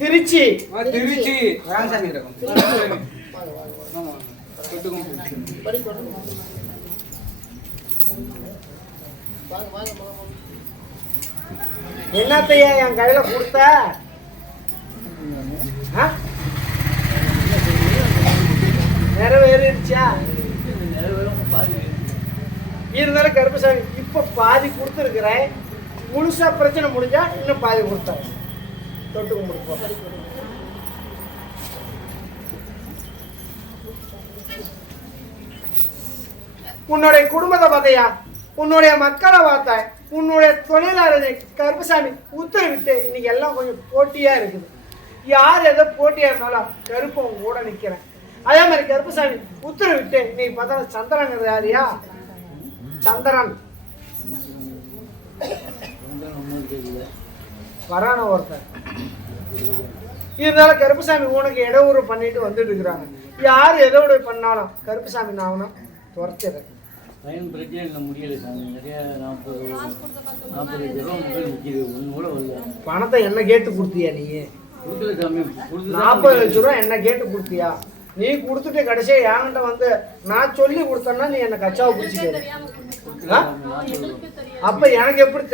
திருச்சி திருச்சி என்னத்தையா என் கையில கொடுத்த? நிறைவேறிடுச்சா? இருந்தாலும் கருப்பசாமி இப்ப பாதி கொடுத்துருக்கிறேன். முழுசா பிரச்சனை முடிஞ்சா இன்னும் பாதி கொடுத்தேன். தொட்டு கும்பிடுப்போம். உன்னுடைய குடும்பத்தை பார்த்தையா, உன்னுடைய மக்களை பார்த்த, உன்னுடைய தொழிலாளரை கருப்பசாமி உத்தரவிட்டு இன்னைக்கு எல்லாம் கொஞ்சம் போட்டியா இருக்குது. யார் எதோ போட்டியா இருந்தாலும் கருப்பம் கூட நிக்கிறேன். அதே மாதிரி கருப்பசாமி உத்தரவிட்டு இன்னைக்கு பார்த்தா சந்திரன் யாரியா? சந்திரன் வரான ஒருத்தர் இருந்தாலும் கருப்பசாமி உனக்கு இடஒரு பண்ணிட்டு வந்துட்டு இருக்கிறாங்க. யார் எதோட பண்ணாலும் கருப்பசாமி நான் துரத்திடுறேன். பணத்தை என்ன கேட்டு கொடுத்தியா? நீ 40 லட்சம் ரூபா என்ன கேட்டு கொடுத்தியா? நீ கொடுத்துட்டு கடைசியா என்கிட்ட வந்து நான் சொல்லி கொடுத்தேன்னா நீ என்ன கச்சாவை பிடிச்சிக்க. அப்ப எனக்கு எப்படி